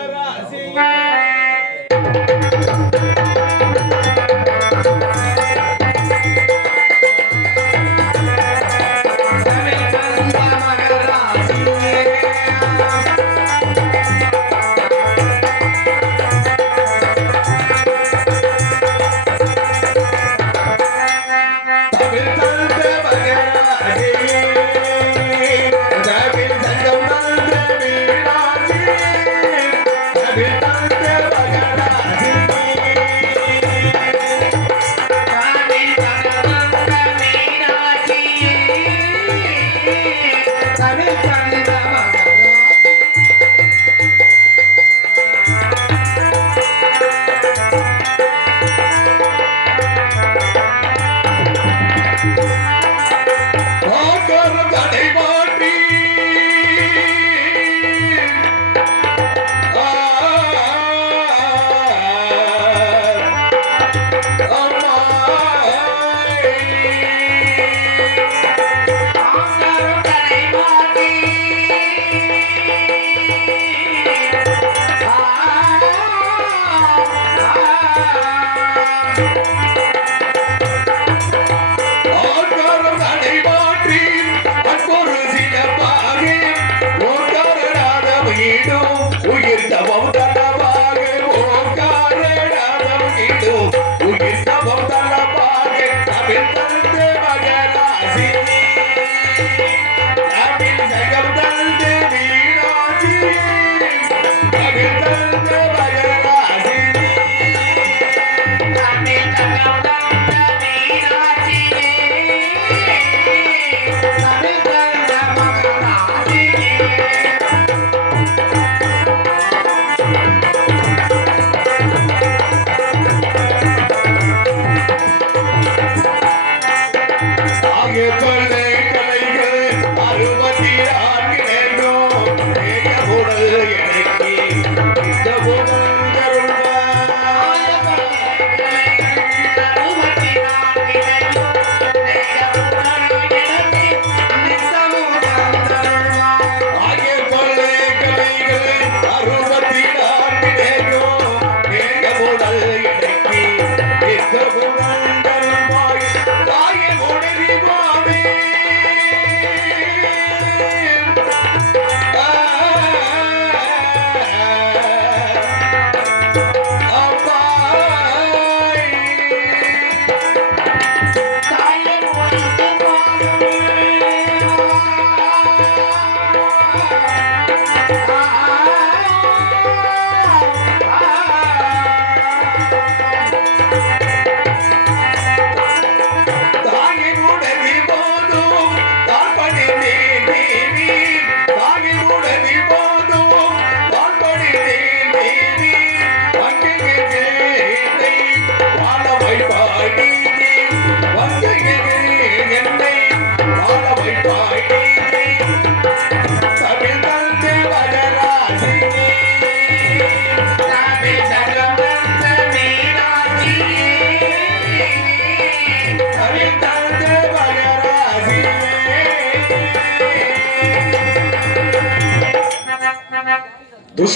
ஆகாரம்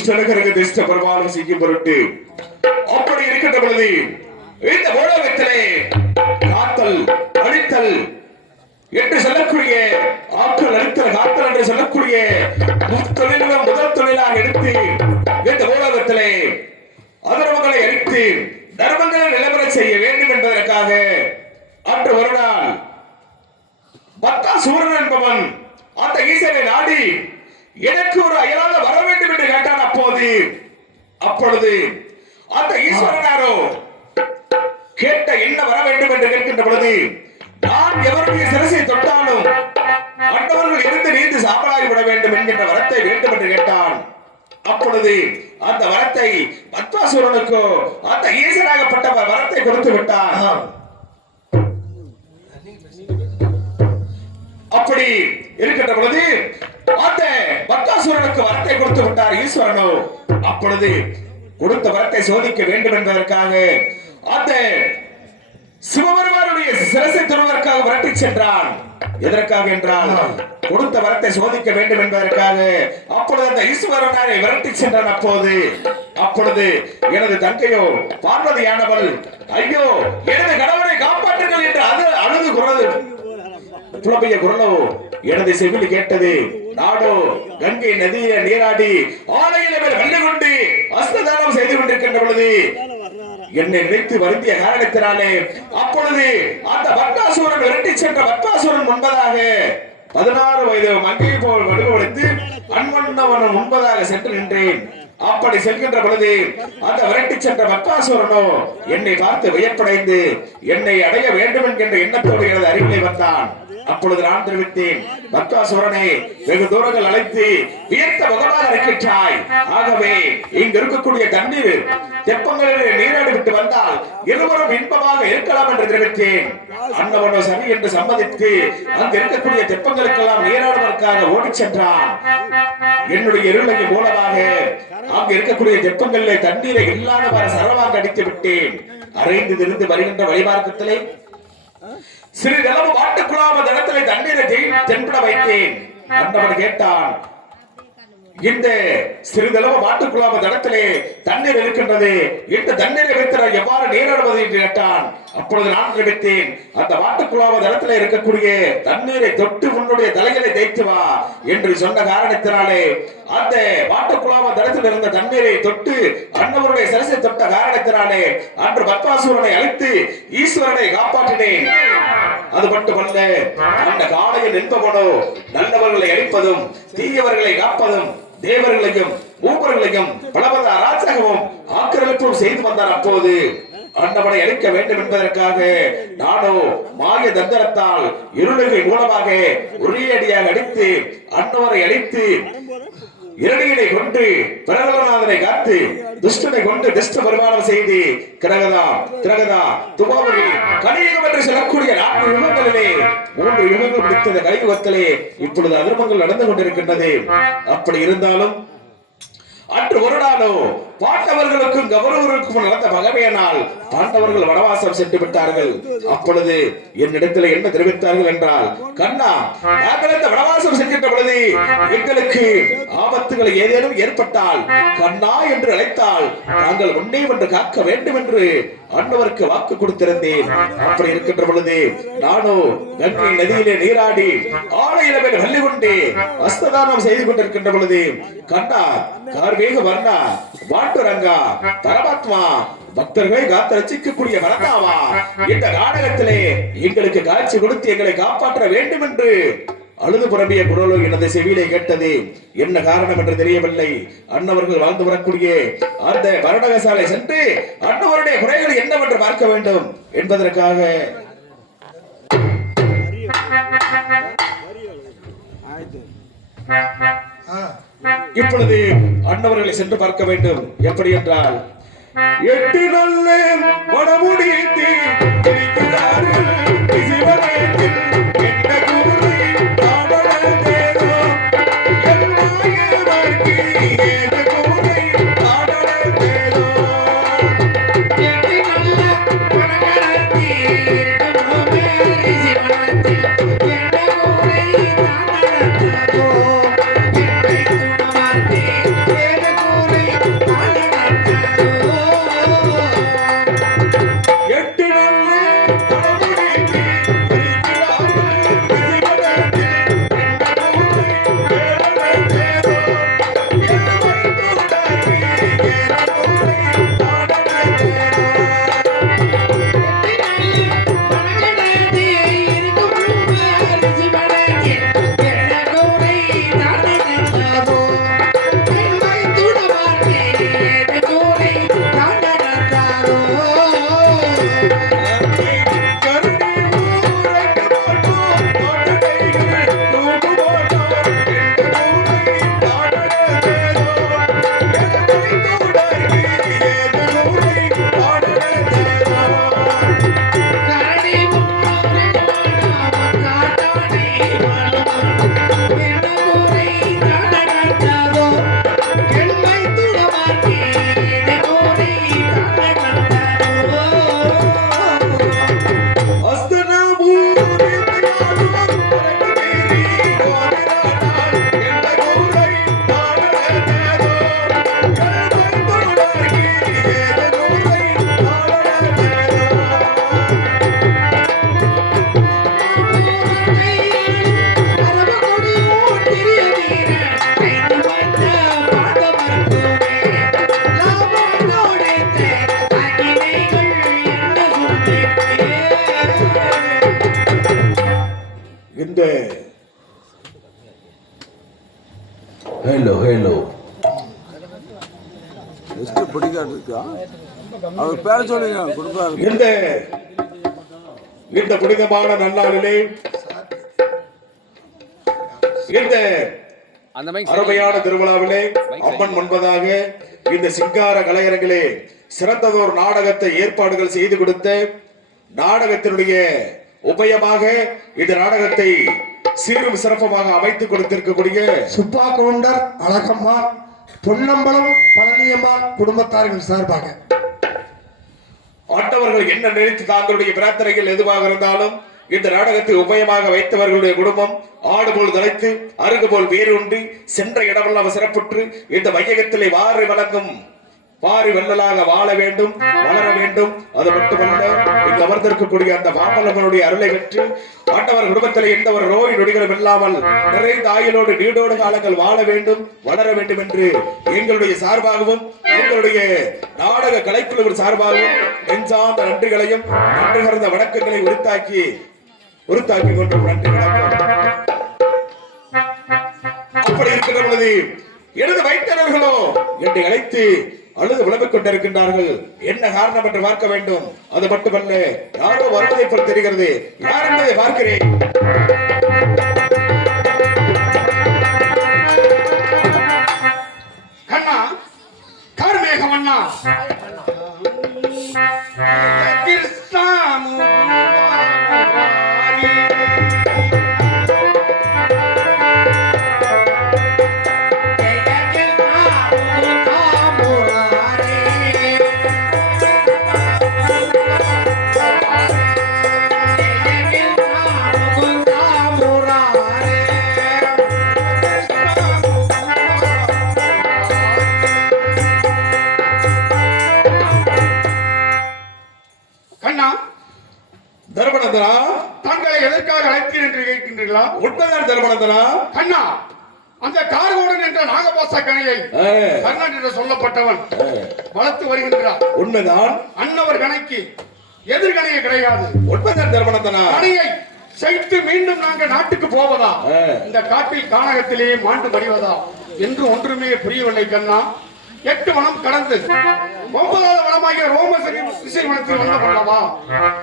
தமிழ் திஷ்ட செய்யும் பொருட்டு அப்படி இருக்கின்ற பொழுது இந்த உலகத்திலே காத்தல் அழித்தல் என்று சொல்லக்கூடிய ஆற்றல் அழித்தல் காத்தல் என்று சொல்லக்கூடிய முத்தொழில முதல் தொழிலாக எடுத்து இந்த உலகத்திலே அதர்மங்களை அழித்து தர்மங்களை நிலவர செய்ய வேண்டும் என்பதற்காக அன்று வருடான் நாள் பத்தா சூரன் என்பவன் அந்த ஈசனை நாடி எனக்கு ஒரு அயலாக வர வேண்டும் என்று கேட்டான் அப்போது. அப்பொழுது அந்த ஈஸ்வரனாரோ கேட்ட என்ன வர வேண்டும் என்று கேட்கின்ற பொழுது நான் எவருடைய சிரசை தொட்டாலும் மற்றவர்கள் இருந்து நீந்து சாம்பலாகி விட வேண்டும் என்கின்ற வரத்தை வேண்டும் என்று கேட்டான். அப்பொழுது அந்த வரத்தை பத்மாசூரனுக்கோ அந்த ஈசனாகப்பட்ட வரத்தை கொடுத்து விட்டான். அப்படி இருக்கின்ற பொழுது அந்த பக்தாசுரனுக்கு வரத்தை கொடுத்து விட்டார் ஈஸ்வரனோ. அப்பொழுது கொடுத்த வரத்தை சோதிக்க வேண்டும் என்பதற்காக அந்த சிவபெருமானுடைய சிரசை தொடுவதற்காக விரட்டி சென்றான். எதற்காக என்றால் கொடுத்த வரத்தை சோதிக்க வேண்டும் என்பதற்காக. அப்பொழுது அந்த ஈஸ்வரனாரை விரட்டி சென்றான் அப்போது. அப்பொழுது எனது தங்கையோ பார்வதியானவள் ஐயோ எனது கணவனை காப்பாற்றுங்கள் என்று அது அழுது குரல் புலமைய குரலோ எனது செவில் கேட்டது நாடோ கங்கை நதியில நீராடி ஆலையில மேல் வெள்ளி கொண்டு அஸ்ததானம் செய்து கொண்டிருக்கின்ற பொழுது என்னை நினைத்து வருந்திய காரணத்தினாலே அப்பொழுது அந்த பத்மாசூரன் விரட்டி சென்ற பத்மாசூரன் முன்பதாக பதினாறு வயது மங்கையை போல் வடிவடைத்து அன்பண்ணவன் முன்பதாக சென்று நின்றேன். அப்படி செல்கின்ற பொழுது அந்த விரட்டி சென்ற பத்மாசூரனோ என்னை பார்த்து வியப்படைந்து என்னை அடைய வேண்டும் என்கின்ற எண்ணத்தோடு எனது அறிவிலை வந்தான். அப்பொழுது நான் தெரிவித்தேன் பத்மாசூரனை வெகு தூரங்கள் அழைத்து வியர்த்த முகமாக இருக்கின்றாய். ஆகவே இங்கு இருக்கக்கூடிய தண்ணீர் தெப்பங்களிலே நீராடி விட்டு வந்தால் இருவரும் இன்பமாக இருக்கலாம் என்று தெரிவித்தேன். அன்னவனோ சரி என்று சம்மதித்து அங்கு இருக்கக்கூடிய தெப்பங்களுக்கெல்லாம் நீராடுவதற்காக ஓடிச் சென்றான். என்னுடைய இருளைக்கு மூலமாக அங்கு இருக்கக்கூடிய தெப்பங்களிலே தண்ணீரை இல்லாதவாறு சரவாக அடித்து விட்டேன். அறைந்து திருந்து வருகின்ற வழிபார்க்கத்திலே சிறிதளவு வாட்டுக்குழாம இடத்திலே தண்ணீரை தென்பட வைத்தேன். கேட்டான் இந்த சிறிதளவு மாட்டுக்குழாம தடத்திலே தண்ணீர் இருக்கின்றது. இந்த தண்ணீரை வைத்து எவ்வாறு நீராடுவது என்று கேட்டான். அப்பொழுது நான் தெரிவித்தேன் அந்த மாட்டுக்குழாம தடத்திலே இருக்கக்கூடிய தண்ணீரை தொட்டு உன்னுடைய தலைகளை தேய்த்து வா என்று சொன்ன காரணத்தினாலே அந்த மாட்டுக்குழாம தடத்தில் இருந்த தண்ணீரை தொட்டு அன்னவருடைய சரசை தொட்ட காரணத்தினாலே அன்று பத்மாசூரனை அழைத்து ஈஸ்வரனை காப்பாற்றினேன். அது மட்டுமல்ல அந்த காலையில் நின்பவனோ நல்லவர்களை அழிப்பதும் தீயவர்களை காப்பதும் தேவர்களையும் மூப்பர்களையும் பலபத அராஜகமும் ஆக்கிரமிப்பும் செய்து வந்தார் அப்போது. அன்னவனை அழிக்க வேண்டும் என்பதற்காக நானோ மாய தந்திரத்தால் இருளுகை மூலமாக ஒரே அடியாக அடித்து அன்னவரை அழித்து இரணியனை கொண்டு பிரகலநாதனை காத்து துஷ்டனை கொண்டு துஷ்ட பரிமாணம் செய்து கிரகதா கிரகதா துபாவரி கலியுகம் என்று சொல்லக்கூடிய நான்கு யுகங்களிலே மூன்று யுகங்கள் முடித்த கலியுகத்திலே இப்பொழுது அதர்மங்கள் நடந்து கொண்டிருக்கின்றது. அப்படி இருந்தாலும் அன்று ஒரு நாளோ பாண்டவர்களுக்கும் கௌரவர்களுக்கும் நடந்த பகமையினால் பாண்டவர்கள் வனவாசம் சென்று விட்டார்கள். அப்பொழுது என்னிடத்தில் என்ன தெரிவித்தார்கள் என்றால் கண்ணா நாங்கள் இந்த வனவாசம் செல்கின்ற பொழுது எங்களுக்கு ஆபத்துகள் ஏதேனும் ஏற்பட்டால் கண்ணா என்று அழைத்தால் நாங்கள் உன்னை என்று காக்க வேண்டும் என்று அண்ணவருக்கு வாக்கு கொடுத்திருந்தேன். அப்படி இருக்கின்ற பொழுது நானோ கங்கை நதியிலே நீராடி ஆலையில மேல் வள்ளி கொண்டு அஸ்ததானம் செய்து கொண்டிருக்கின்ற பொழுது கண்ணா கார்வேக வர்ணா வாட்டுரங்கா பரமாத்மா பக்தர்களை காத்து ரசிக்கக்கூடிய வரதாவா இந்த நாடகத்திலே எங்களுக்கு காட்சி கொடுத்து எங்களை காப்பாற்ற வேண்டும் என்று அழுது புறம்பிய குரலோ எனது செவியிலே கேட்டது. என்ன காரணம் என்று தெரியவில்லை. அன்னவர்கள் வாழ்ந்து வரக்கூடிய அந்த வருடகசாலை சென்று அன்னவருடைய குறைகள் என்னவென்று பார்க்க வேண்டும் என்பதற்காக. இப்பொழுது அன்னவர்களை சென்று பார்க்க வேண்டும். எப்படி என்றால் எட்டு நல்ல வடமுடித்து இந்த இந்த புனிதமான நன்னாளிலே இந்த அருமையான திருவிழாவிலே அம்மன் முன்பதாக இந்த சிங்கார கலையரங்கிலே சிறந்ததொரு நாடகத்தை ஏற்பாடுகள் செய்து கொடுத்த நாடகத்தினுடைய உபயமாக இந்த நாடகத்தை சீரும் சிறப்புமாக அமைத்துக் கொடுத்திருக்கக்கூடிய சுப்பா கவுண்டர் அழகம்மா பொன்னம்பலம் பழனியம்மா குடும்பத்தார்கள் சார்பாக. ஆண்டவர்கள் என்ன நினைத்து தாங்களுடைய பிரார்த்தனைகள் எதுவாக இருந்தாலும் இந்த நாடகத்தை உபயமாக வைத்தவர்களுடைய குடும்பம் ஆடு போல் தலைத்து அருகு போல் வேறு சென்ற இடமெல்லாம் சிறப்புற்று இந்த வையகத்திலே வாரி வழங்கும் வாரி வள்ளலாக வாழ வேண்டும் வளர வேண்டும். அது மட்டுமல்ல இங்கு அமர்ந்திருக்கக்கூடிய அந்த மாமல்லவனுடைய அருளை பெற்று ஆண்டவர் குடும்பத்தில் எந்த ஒரு நோய் நொடிகளும் இல்லாமல் நிறைந்த ஆயுளோடு நீடோடு காலங்கள் வாழ வேண்டும் வளர வேண்டும் என்று எங்களுடைய சார்பாகவும் எங்களுடைய நாடக கலைக்குழுவின் சார்பாகவும் நெஞ்சார்ந்த நன்றிகளையும் நன்றி கலந்த வணக்கங்களை உரித்தாக்கி உரித்தாக்கி கொண்டு நன்றி வணக்கம். அப்படி இருக்கிற பொழுது எனது வைத்தனர்களோ? என்று அழைத்து அழுது விளம்பிக் கொண்டிருக்கின்றார்கள். என்ன காரணம் என்று பார்க்க வேண்டும். அது மட்டுமல்ல யாரோ வருவதை போல் தெரிகிறது. யார் என்பதை பார்க்கிறேன். கண்ணா கார்மேகம் அண்ணா. உண்மைதான் தர்மநந்தனா கண்ணா அந்த கார்கோடன் என்ற நாகபாச கணையை ஆ, கண்ணன் என்று சொல்லப்பட்டவன் வளர்த்து வருகின்றான் உண்மைதான். அன்னவர் கணைக்கு எதிர்கணையே கிடையாது. உண்மைதான் தர்மநந்தனா கணையை செய்து மீண்டும் நாங்கள் நாட்டுக்கு போவதா. இந்த காட்டில் கானகத்திலேயே மாண்டு மடிவதா? என்று ஒன்றுமே புரியவில்லை கண்ணா. எட்டு வனம் கடந்து. ஒன்பதாவது வனமாகிய ரோமசரி வனத்தில் வந்த பண்ணவா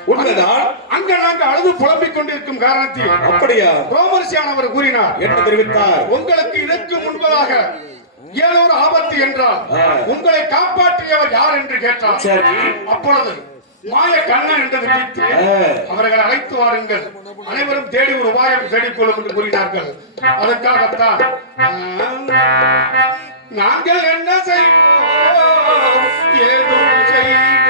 உண்மைதான் அங்க நாங்கள் அழுது புலம்பிக் கொண்டிருக்கும் காரணத்தில் அப்படியா? ரோமரிசியானவர் கூறினார் என்ன தெரிவித்தார். உங்களுக்கு இதற்கு முன்பதாக ஏதோ ஒரு ஆபத்து என்றால் ஆ. உங்களை காப்பாற்றியவர் யார் என்று கேட்டார். அப்பொழுது மாய கண்ணன் என்று ஆ. அவர்களை அழைத்து வாருங்கள். அனைவரும் தேடி ஒரு உபாயம் தேடிக்கொள்ளும் என்று கூறினார்கள். அதற்காகத்தான் நாங்கள் என்ன செய்வோம் ஏதும் செய்வோம்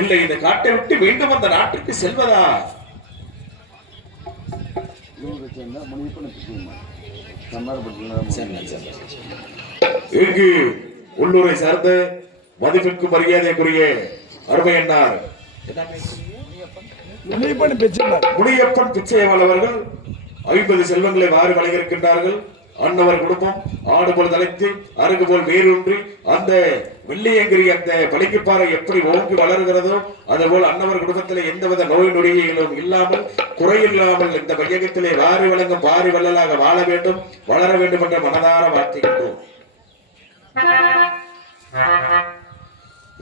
இல்லை இந்த காட்டை விட்டு மீண்டும் அந்த நாட்டுக்கு செல்வதா? இங்கு உள்ளூரை சார்ந்த மதிப்பிற்கும் மரியாதைக்குரிய அருமை என்னார் முனியப்பனை பிச்சையம்மாள் அவர்கள் ஐம்பது செல்வங்களை வாரி வழங்கியிருக்கின்றார்கள். அன்னவர் குடும்பம் ஆடு போல் தலைத்து அருகு போல் வேரூன்றி அந்த வெள்ளியங்கிரி அந்த பலிக்குப்பாறை எப்படி ஓங்கி வளர்கிறதோ அதுபோல் அன்னவர் குடும்பத்திலே எந்தவித நோய் நொடிகளும் இல்லாமல் குறையில்லாமல் இந்த வையகத்திலே வாரி வழங்கும் வாரி வள்ளலாக வாழ வேண்டும் வளர வேண்டும் என்ற மனதார வாழ்த்துகின்றோம்.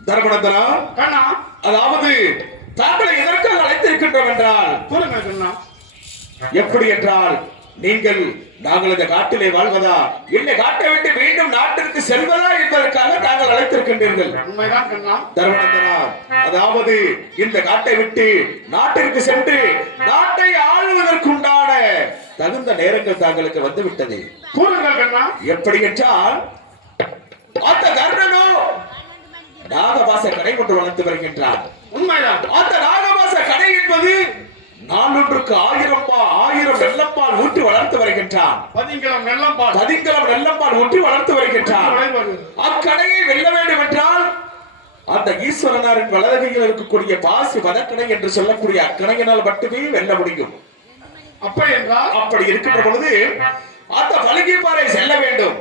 தர்மனந்தனா கண்ணா. அதாவது தாங்களை எதற்காக அழைத்திருக்கின்றோம் என்றால் கூறுங்கள் கண்ணா. எப்படி என்றால் நீங்கள் நாங்கள் இந்த காட்டிலே வாழ்வதா? இல்லை காட்டை விட்டு மீண்டும் நாட்டிற்கு செல்வதா நாங்கள் அழைத்திருக்கின்றீர்கள் உண்மைதான் கண்ணா. தர்மநந்தனா அதாவது இந்த காட்டை விட்டு நாட்டிற்கு சென்று நாட்டை ஆளுவதற்குண்டான தகுந்த நேரங்கள் தாங்களுக்கு வந்து விட்டது கூறுங்கள் கண்ணா. எப்படி என்றால் அந்த கர்ணனோ நாகபாச கடை கொண்டு வளர்த்து வருகின்றான் உண்மைதான். அந்த நாகபாச கடை என்பது நாளொன்றுக்கு ஆயிரம் பா ஆயிரம் வெள்ளப்பால் ஊற்றி வளர்த்து வருகின்றான். பதிங்கலம் நெல்லம் பால் பதிங்கலம் வெள்ளப்பால் ஊற்றி வளர்த்து வருகின்றான். அக்கடையை வெல்ல வேண்டும் என்றால் அந்த ஈஸ்வரனாரின் வலதுகையில் இருக்கக்கூடிய பாசி வதக்கடை என்று சொல்லக்கூடிய அக்கணையினால் மட்டுமே வெல்ல முடியும். அப்படி என்றால்? அப்படி இருக்கின்ற பொழுது அந்த பலிகைப்பாறை செல்ல வேண்டும்.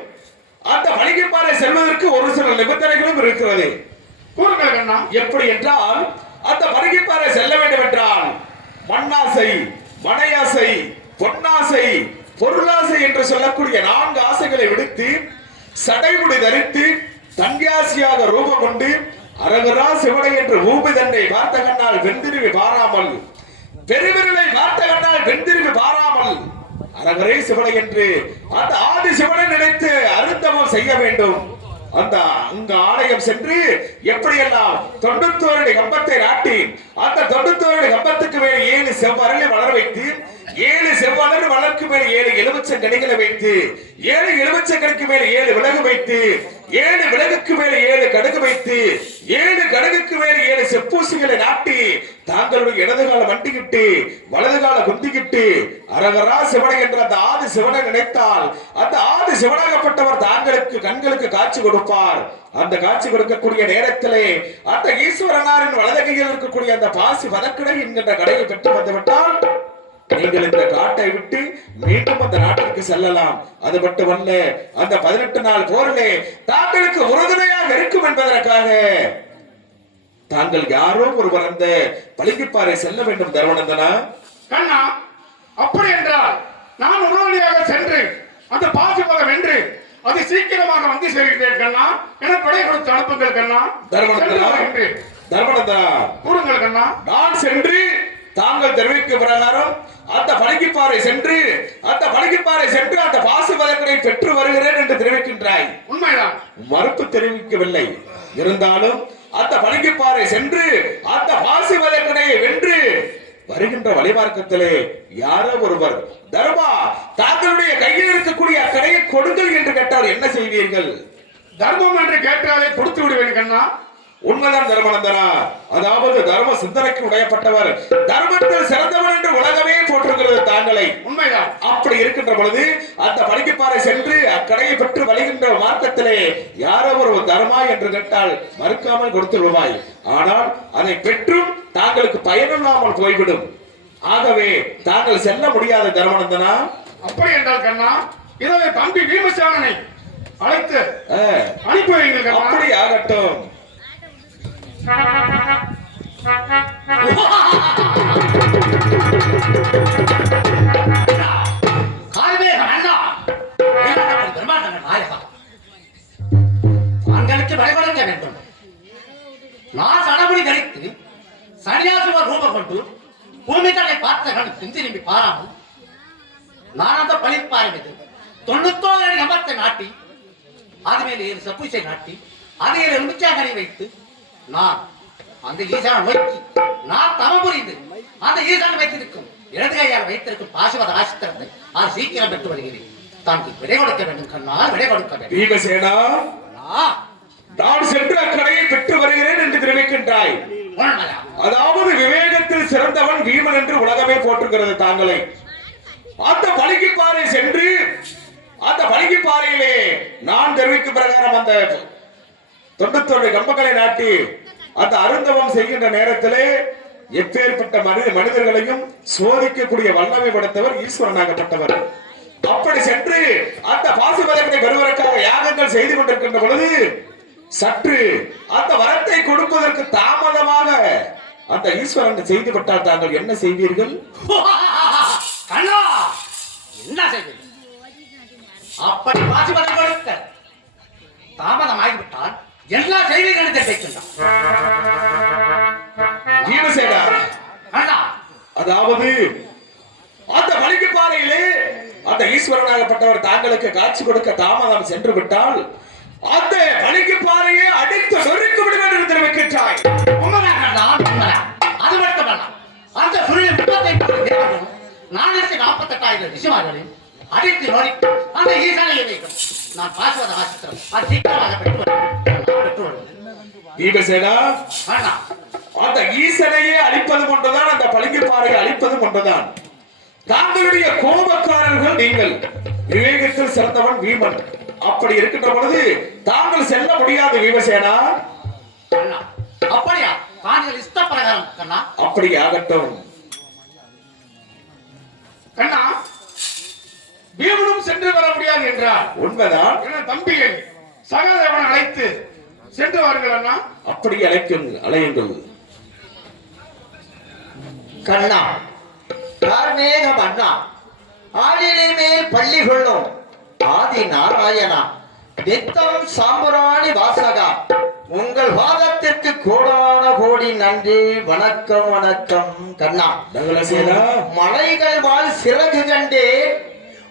அந்த பலிகைப்பாறை செல்வதற்கு ஒரு சில நிபந்தனைகளும் இருக்கிறது. கூறுங்கள் எப்படி என்றால் அந்த பருகிப்பாறை செல்ல வேண்டும் என்றால் மண்ணாசை மனையாசை பொன்னாசை பொருளாசை என்று சொல்லக்கூடிய நான்கு ஆசைகளை விடுத்து சடைமுடி தரித்து தன்யாசியாக ரூபம் கொண்டு அரகரா சிவனை என்று ஊபி தன்னை பார்த்த கண்ணால் வெந்திருவி பாராமல் பெருவிரலை பார்த்த கண்ணால் வெந்திருவி பாராமல் அரகரே சிவனை என்று அந்த ஆதி சிவனை நினைத்து அருந்தவம் செய்ய வேண்டும். அந்த அங்க ஆலயம் சென்று எப்படியெல்லாம் தொண்ணூத்தோருடைய கம்பத்தை நாட்டி அந்த தொண்ணூத்தோருடைய கம்பத்துக்கு மேல் ஏழு செவ்வரலை வளர வைத்து ஏழு செவ்வாளர் வளர்க்கு மேல் ஏழு எலுமிச்ச கனிகளை வைத்து ஏழு எலுமிச்சம் கணிக்கு மேல் ஏழு விலகு வைத்து ஏழு விலகுக்கு மேல் ஏழு கடுகு வைத்து ஏழு கடுகுக்கு மேல் ஏழு செப்பூசிகளை நாட்டி தாங்களுடைய இடது கால வண்டிக்கிட்டு வலது கால குந்திக்கிட்டு அரகரா சிவனை என்ற அந்த ஆதி சிவனை நினைத்தால் அந்த ஆதி சிவனாகப்பட்டவர் தாங்களுக்கு கண்களுக்கு காட்சி கொடுப்பார். அந்த காட்சி கொடுக்கக்கூடிய நேரத்திலே அந்த ஈஸ்வரனாரின் வலது கையில் இருக்கக்கூடிய அந்த பாசி வதக்கிடை என்கின்ற கடையை பெற்று வந்துவிட்டால் நீங்கள் இந்த காட்டை விட்டு மீண்டும் அந்த நாட்டிற்கு செல்லலாம். அது மட்டுமல்ல அந்த பதினெட்டு நாள் போரிலே தாங்களுக்கு உறுதுணையாக இருக்கும் என்பதற்காக தாங்கள் யாரோ ஒருவர் அந்த பளிங்குப்பாறை செல்ல வேண்டும் தர்மநந்தனா? கண்ணா அப்படி என்றால் நான் உடனடியாக சென்று அந்த பாசுபதம் வென்று அது சீக்கிரமாக வந்து சேர்கிறேன் கண்ணா. எனக்கு விடை கொடுத்து அனுப்புங்கள் கண்ணா. வருகின்றேன். தர்மநந்தனா? கூறுங்கள் கண்ணா. நான் சென்று தாங்கள் தெரிவிக்க பிரகாரம் அந்த பளிங்குப்பாறை சென்று அந்த பளிங்குப்பாறை சென்று அந்த பாசு பதக்கனை பெற்று வருகிறேன் என்று தெரிவிக்கின்றாய். உண்மைதான். மறுப்பு தெரிவிக்கவில்லை. இருந்தாலும் அந்த பளிங்குப்பாறை சென்று அந்த பாசி வதக்கனையை வென்று வருகின்ற வழிமார்க்கத்திலே யாரோ ஒருவர் தர்மா தாங்களுடைய கையில் இருக்கக்கூடிய அக்கடையை கொடுங்கள் என்று கேட்டால் என்ன செய்வீர்கள்? தர்மம் என்று கேட்டாலே கொடுத்து விடுவேன் கண்ணா. உண்மைதான் தர்மநந்தனா அதாவது தர்ம சிந்தனைக்கு உடையப்பட்டவர். தர்மத்தில் சிறந்தவர் என்று உலகமே போட்டிருக்கிறது தாங்களை. உண்மைதான். அப்படி இருக்கின்ற பொழுது அந்த பணிக்குப்பாறை சென்று அக்கடையை பெற்று வழிகின்ற மார்க்கத்திலே யாரோ ஒரு தர்மா என்று கேட்டால் மறுக்காமல் கொடுத்து விடுவாய் ஆனால் அதை பெற்றும் தாங்களுக்கு பயனில்லாமல் போய்விடும். ஆகவே தாங்கள் செல்ல முடியாத தர்மநந்தனா? அப்படி என்றால் கண்ணா இதனை தம்பி பீமசேனனை அழைத்து அனுப்பி வைங்கள் அப்படி ஆகட்டும் கால்வேகம் வேண்டும் நான் சடபுடி கழித்து சன்னியாசிவ ரூபம் கொண்டு பூமி தன்னை பார்த்த கண் பின் திரும்பி பாராமல் நான் அந்த பழிப்பாறை மீது தொண்ணூத்தோரு அடி நாட்டி அது ஏழு சப்பூசை நாட்டி அதை ஏழு வைத்து நான் அந்த ஈசான நோக்கி நான் தவம் புரிந்து அந்த ஈசான வைத்திருக்கும். இடது கையால் வைத்திருக்கும் பாசுவத ஆசித்திரத்தை அது சீக்கிரம் பெற்று வருகிறேன். தாங்கள் விடை கொடுக்க வேண்டும் கண்ணால் விடை கொடுக்க வேண்டும். பீமசேனா நான் சென்று அக்கடையை இருக்கின்றாய் உண்மைதான். அதாவது விவேகத்தில் சிறந்தவன் பீமன் என்று உலகமே போற்றுகிறது தாங்களை. அந்த பலிக்குப்பாறை சென்று அந்த பலிக்குப்பாறையிலே நான் தெரிவிக்கும் பிரகாரம் அந்த தொண்ணூத்தொன்று கம்பங்களை நாட்டி அந்த அருந்தவம் செய்கின்ற நேரத்திலே எப்பேற்பட்ட மனித மனிதர்களையும் சோதிக்கக்கூடிய வல்லமை படைத்தவர் ஈஸ்வரனாகப்பட்டவர். அப்படி சென்று அந்த பாசுபதத்தை பெறுவதற்காக யாகங்கள் செய்து கொண்டிருக்கின்ற பொழுது சற்று அந்த வரத்தை கொடுப்பதற்கு தாமதமாக அந்த ஈஸ்வரன் செய்து விட்டால் தாங்கள் என்ன செய்வீர்கள்? கண்ணா என்ன செய்வீர்கள்? அப்படி வாசிப்பதை கொடுக்க தாமதமாகிவிட்டால் எல்லா செய்திகளும் தெரிவிக்கின்றான் ஜீவசேனா கண்ணா அதாவது அந்த வலிக்கு பாறையிலே அந்த ஈஸ்வரனாகப்பட்டவர் தாங்களுக்கு காட்சி கொடுக்க தாமதம் சென்று விட்டால் அந்த வலிக்கு பாறையை அடித்து நொறுக்கு விடுவேன் என்று தெரிவிக்கின்றாய். அது மட்டுமல்ல அந்த முப்பத்தைந்து தேவர்களும் நானூத்தி நாற்பத்தெட்டாயிரம் ரிஷிமார்களையும் அடித்து நோடி அந்த ஈசானியை வைக்கும். நான் பாசுவத வாசிக்கிறேன் அது சீக்கிரமாக பெற்று அந்த ஈசனையே அழிப்பது கொண்டுதான் அந்த பளிங்கு பாறையை அழிப்பது கொண்டுதான். தாங்களுடைய கோபக்காரர்கள் நீங்கள். விவேகத்தில் சிறந்தவன் வீமன். அப்படி இருக்கின்ற பொழுது தாங்கள் செல்ல முடியாது வீமசேனா அப்படியா? தாங்கள் இஷ்ட பிரகாரம் கண்ணா. அப்படி ஆகட்டும் கண்ணா பீமனும் சென்று வர முடியாது என்றார். உண்மைதான். என தம்பியை சகதேவனை அழைத்து சென்று வாருங்கள் அண்ணா. அப்படி அழைக்கும் அலையுங்கள் கண்ணா கார்மேகம் அண்ணா ஆளிலை மேல் பள்ளி கொள்ளும். ஆதி நாராயணா நித்தம் சாம்புராணி வாசகா உங்கள் வாதத்திற்கு கோடான கோடி நன்றி வணக்கம் வணக்கம் கண்ணா. மலைகள் வாழ் சிறகு கண்டேன்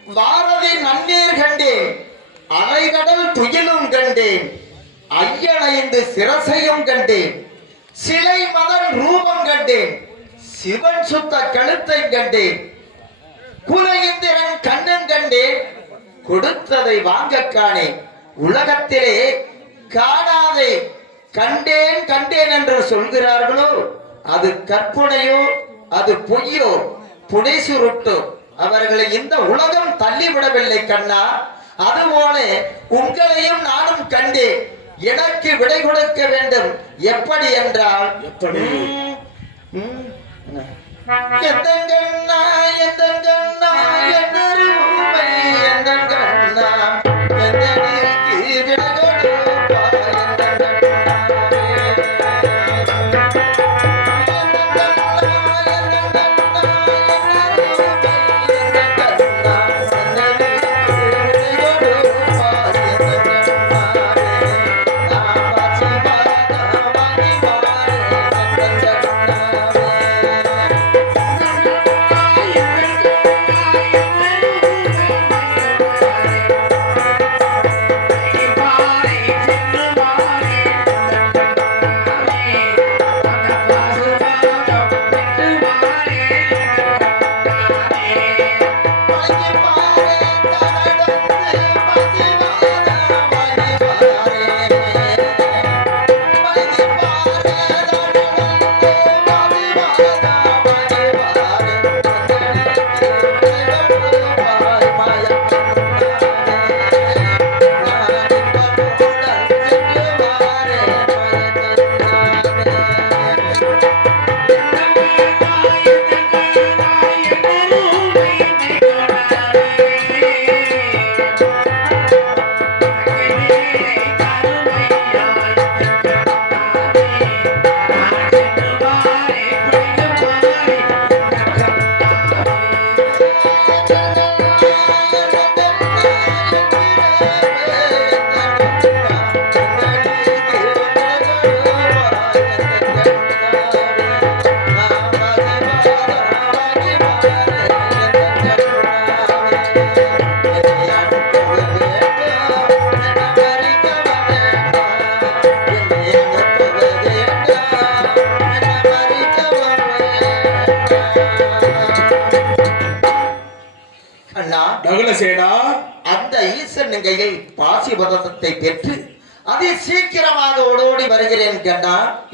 பாரதி நன்னீர் கண்டேன் அலைகடல் துயிலும் கண்டேன் ஐயனைந்து சிரசையும் கண்டேன் சிலை மதன் ரூபம் கண்டேன் சிவன் சுத்த கழுத்தை கண்டேன் குலஇந்திரன் கண்ணன் கண்டேன் கொடுத்ததை வாங்க காணே உலகத்திலே காணாதே கண்டேன் கண்டேன் என்று சொல்கிறார்களோ அது கற்பனையோ அது பொய்யோ புடைசுருட்டோ அவர்களை இந்த உலகம் தள்ளிவிடவில்லை கண்ணா அதுபோல உங்களையும் நானும் கண்டேன் எனக்கு விடை கொடுக்க வேண்டும் எப்படி என்றால் எப்படி? ம், ம். எந்தங்கண்ணா, எந்தங்கண்ணா, என்னருமை,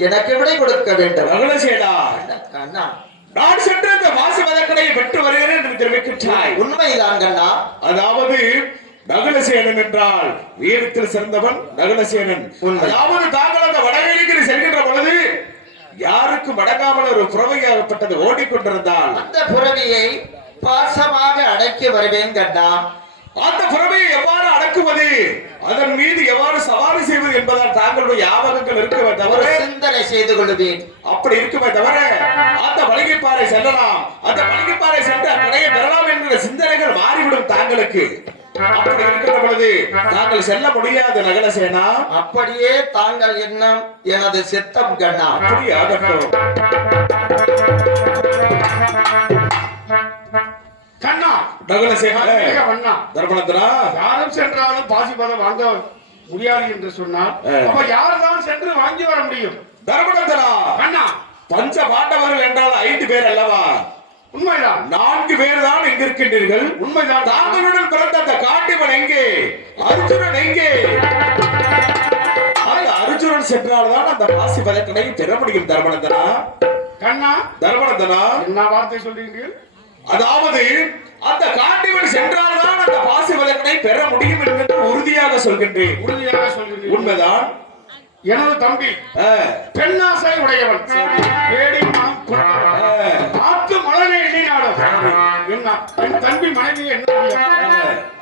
எனக்கு விடை கொடுக்க வேண்டும். கண்ணா நான் சென்று அந்த வாசி வதக்கடையை பெற்று வருகிறேன் என்று தெரிவிக்கின்றாய். உண்மைதான் கண்ணா அதாவது நகுலசேனன் என்றால் வீரத்தில் சிறந்தவன் நகுலசேனன். அதாவது தாங்கள் அந்த வடகிழக்கில் செல்கின்ற பொழுது யாருக்கும் அடங்காமல் ஒரு புறவையாகப்பட்டது ஓடிக்கொண்டிருந்தால். அந்த புறவியை பாசமாக அடக்கி வருவேன் கண்ணா. அந்த புறவையை எவ்வாறு அடக்குவது? அதன் மீது எவ்வாறு சவாரி செய்வது என்பதால் தாங்களுடைய யாபகங்கள் இருக்கவே தவிர சிந்தனை செய்து கொள்வேன் அப்படி இருக்குமே தவிர அந்த மளிகைப்பாறை செல்லலாம். அந்த மளிகைப்பாறை சென்று அக்கடையை பெறலாம் என்கிற சிந்தனைகள் மாறிவிடும் தாங்களுக்கு. அப்படி இருக்கிற பொழுது தாங்கள் செல்ல முடியாது நகலசேனா? அப்படியே தாங்கள் எண்ணம் எனது சித்தம் கண்ணா? அப்படி ஆகட்டும். கண்ணா. மிக வண்ணா தர்மனந்தனா யாரும் சென்றாலும் பாசிபதம் வாங்க முடியாது என்று சொன்னால். அப்ப யார் தான் சென்று வாங்கி வர முடியும்? தர்மனந்தனா கண்ணா. பஞ்ச பாண்டவர்கள் என்றால் ஐந்து பேர் அல்லவா? உண்மைதான். நான்கு பேர் தான் இங்க இருக்கின்றீர்கள். உண்மைதான். தாங்களுடன் பிறந்த அந்த காட்டிவன் எங்கே? அர்ஜுனன் எங்கே? அந்த அர்ஜுனன் சென்றால்தான் அந்த ராசி பதக்கனை பெற முடியும் தர்மனந்தனா கண்ணா. தர்மனந்தனா என்ன வார்த்தை சொல்றீர்கள்? அதாவது அந்த காட்டிவன் சென்றால்தான் அந்த பாசி வழக்கனை பெற முடியும் என்கின்ற உறுதியாக சொல்கின்றேன். உறுதியாக சொல்கிறீர்கள் உண்மைதான்? எனது தம்பி பெண்ணாசை உடையவன். கொண்டவன். ஆத்து மலனை எண்ணினாலும் என்ன? என் தம்பி மனைவி என்ன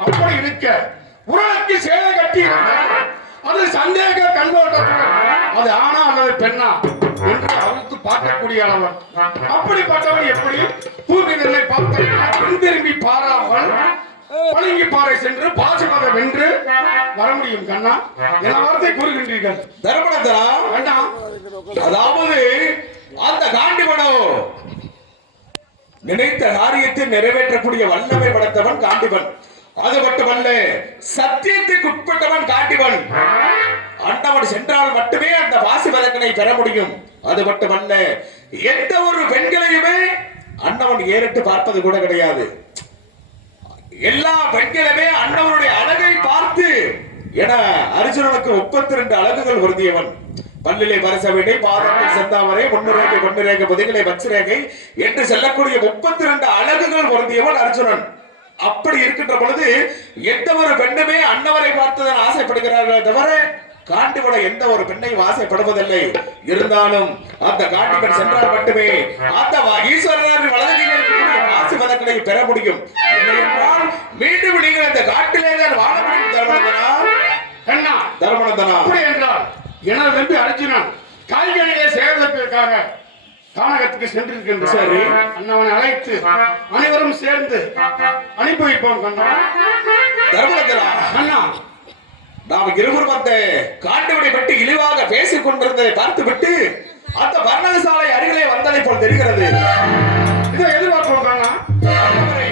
அப்படி இருக்க உரலுக்கு சேலை கட்டி அது சந்தேக கண்ணோட்டத்துடன் அது ஆணா அல்லது பெண்ணா? என்று அழுத்து பார்க்கக்கூடிய அளவன். அப்படிப்பட்டவன் எப்படி பூமிகளை பார்த்து திரும்பி பாராமல் பளிங்கு பாறை சென்று பாசுபதை வென்று வர முடியும் கண்ணா. என வார்த்தை கூறுகின்றீர்கள்? தர்மனந்தனா வேண்டாம் அதாவது அந்த காண்டிபனோ நினைத்த காரியத்தை நிறைவேற்றக்கூடிய வல்லமை படைத்தவன் காண்டிபன். அது மட்டுமல்ல சத்தியத்துக்கு உட்பட்டவன் காண்டிபன். அண்டவன் சென்றால் மட்டுமே அந்த வாசி பதக்கனை பெற முடியும். அது மட்டுமல்ல எந்த ஒரு பெண்களையுமே அண்ணவன் ஏறிட்டு பார்ப்பது கூட கிடையாது. எல்லா பெண்களுமே அண்ணவனுடைய அழகை பார்த்து என அர்ஜுனனுக்கு முப்பத்தி ரெண்டு அழகுகள் பொருந்தியவன் பல்லிலை பரசவிடை பாதத்தில் செந்தாமரை முன்னுரேகை பொன்னுரேகை புதைகளை பச்சரேகை என்று செல்லக்கூடிய முப்பத்தி ரெண்டு அழகுகள் பொருந்தியவன் அர்ஜுனன் அப்படி இருக்கின்ற பொழுது எந்த ஒரு பெண்ணுமே அன்னவரை பார்த்துதான் ஆசைப்படுகிறார்கள் தவிர காண்டிபட எந்த ஒரு பெண்ணையும் ஆசைப்படுவதில்லை. இருந்தாலும் அந்த காண்டிபன் சென்றால் மட்டுமே அந்த ஈஸ்வரனாரின் வாசி பதக்கனை பெற முடியும். என்றால் மீண்டும் நீங்கள் அந்த காட்டிலே தான் வாழ முடியும் தர்மநந்தனா கண்ணா தர்மநந்தனா அப்படி என்றால் எனது தம்பி அர்ஜுனன் காய்கறிகளை சேகரிப்பதற்காக கானகத்துக்கு சென்றிருக்கின்றார். சரி. அண்ணவனை அழைத்து அனைவரும் சேர்ந்து அனுப்பி வைப்போம் கண்ணா. தர்மநந்தனா அண்ணா நாம் இருவரும் அந்த காட்டுவனை பற்றி இழிவாக பேசிக் கொண்டிருந்ததை பார்த்துவிட்டு அந்த வர்ணகசாலை அருகிலே வந்ததை போல் தெரிகிறது. இதை அண்ணவரை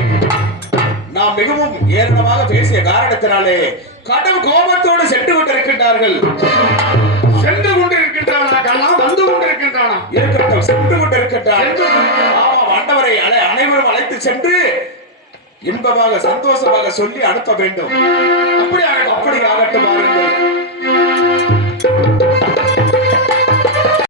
நாம் மிகவும் ஏளனமாக பேசிய காரணத்தினாலே கடும் கோபத்தோடு சென்று கொண்டிருக்கின்றார்கள். சென்று கொண்டு இருக்கின்றானா கண்ணா வந்து கொண்டு இருக்கின்றானா இருக்கட்டும் சென்று கொண்டிருக்கின்றார். சென்று ஆமாம் ஆண்டவரை அனை- அனைவரும் அழைத்து சென்று இன்பமாக சந்தோஷமாக சொல்லி அனுப்ப வேண்டும். அப்படி அப்படி ஆகட்டும் பாருங்கள்